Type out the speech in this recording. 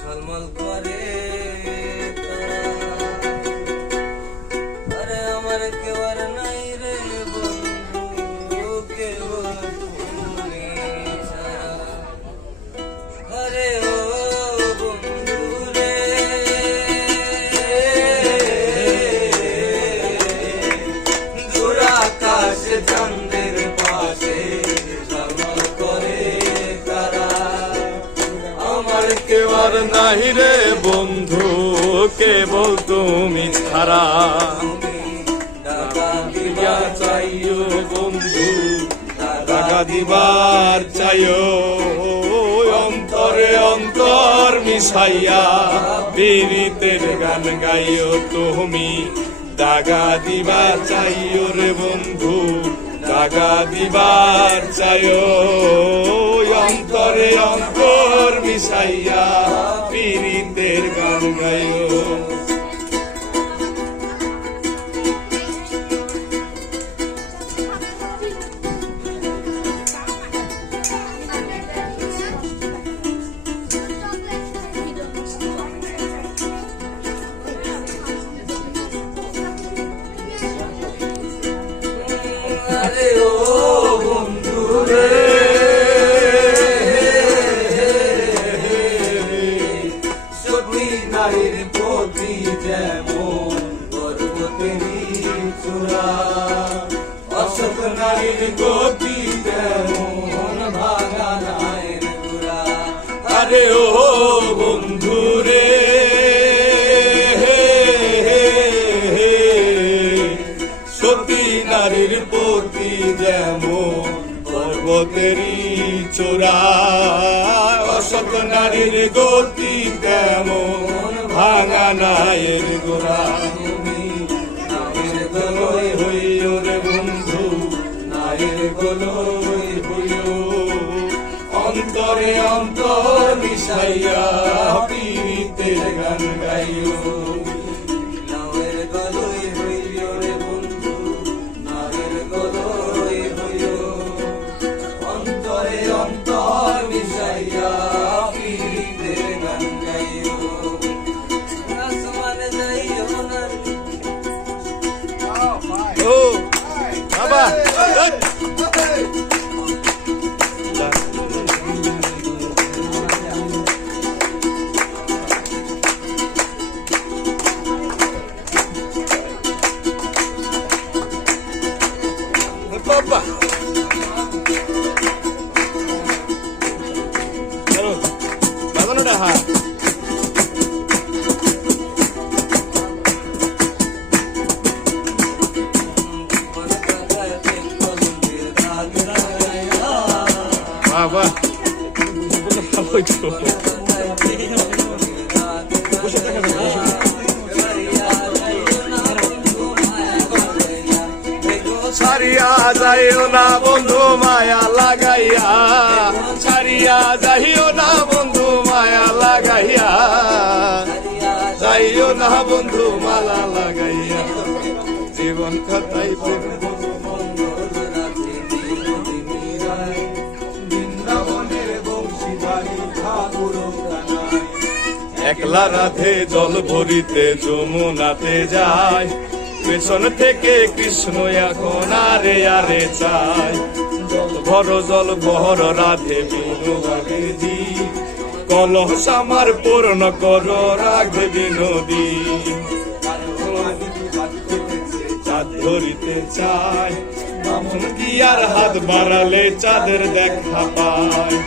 ঝলমল করে আরে আমার কেউ আর নাই রে বন্ধু, কেউ তুমি ছাড়া। আরে ও বন্ধু রে, দূর আকাশ চাঁদের পাশে ঝলমল করে তারা। আমার কেউ আর নাই রে বন্ধু, কেবল তুমি ছাড়া। দিবা চাইও বন্ধু, টাকা দিবার চাইও, অন্তরে অন্তর মিশাইয়া পীড়িতের গান গাইও তুমি। দাগা দিবার চাইও রে বন্ধু, দাগা দিবার চাইও, অন্তরে অন্তর মিশাইয়া পীড়িতের গান গাইও। আরে ও বন্ধু রে, সতী নারীর প্রতি যেমন গর্ভবতী চূড়া, অসৎ নারীর গতি যেমন ভাঙা নায়ের চূড়া। আরে ও বন্ধু রে, সতী নারীর প্রতি যেমন পর্বতেরই চূড়া, অসৎ নারীর গতি তেমন ভাঙা নায়ের গোড়া। নায়ের গলয় হইও রে বন্ধু, নায়ের গলয় হইও, অন্তরে অন্তর মিশাইয়া পীড়িতের গান গাইও। নায়ের গলয় হইও রে বন্ধু, নায়ের গলয় হইও, অন্তরে অন্তর মিশাইয়া পীড়িতের গান গাইও। আসমানে যাইও না ও বাবা, বাবা বাগানোটা হা বাবা ছাড়িয়া যাইও না বন্ধু মায়া লাগাইয়া, ছাড়িয়া যাইও না বন্ধু মায়া লাগাইয়া, যাইও না বন্ধু মালা লাগাইয়া, জীবন খাতাই প্রেম একলা রাধে জল ভরিতে যমুনাতে যায়, পেছন থেকে কৃষ্ণ এখন আরে আরে চায়। জল ভর রাধে বিনু বাগেজি, কলস আমার পূর্ণ কর রাধে বিনোদী। চাঁদ ধরিতে চায়, বামন দিয়ার হাত বাড়ালে চাঁদের দেখা পায়।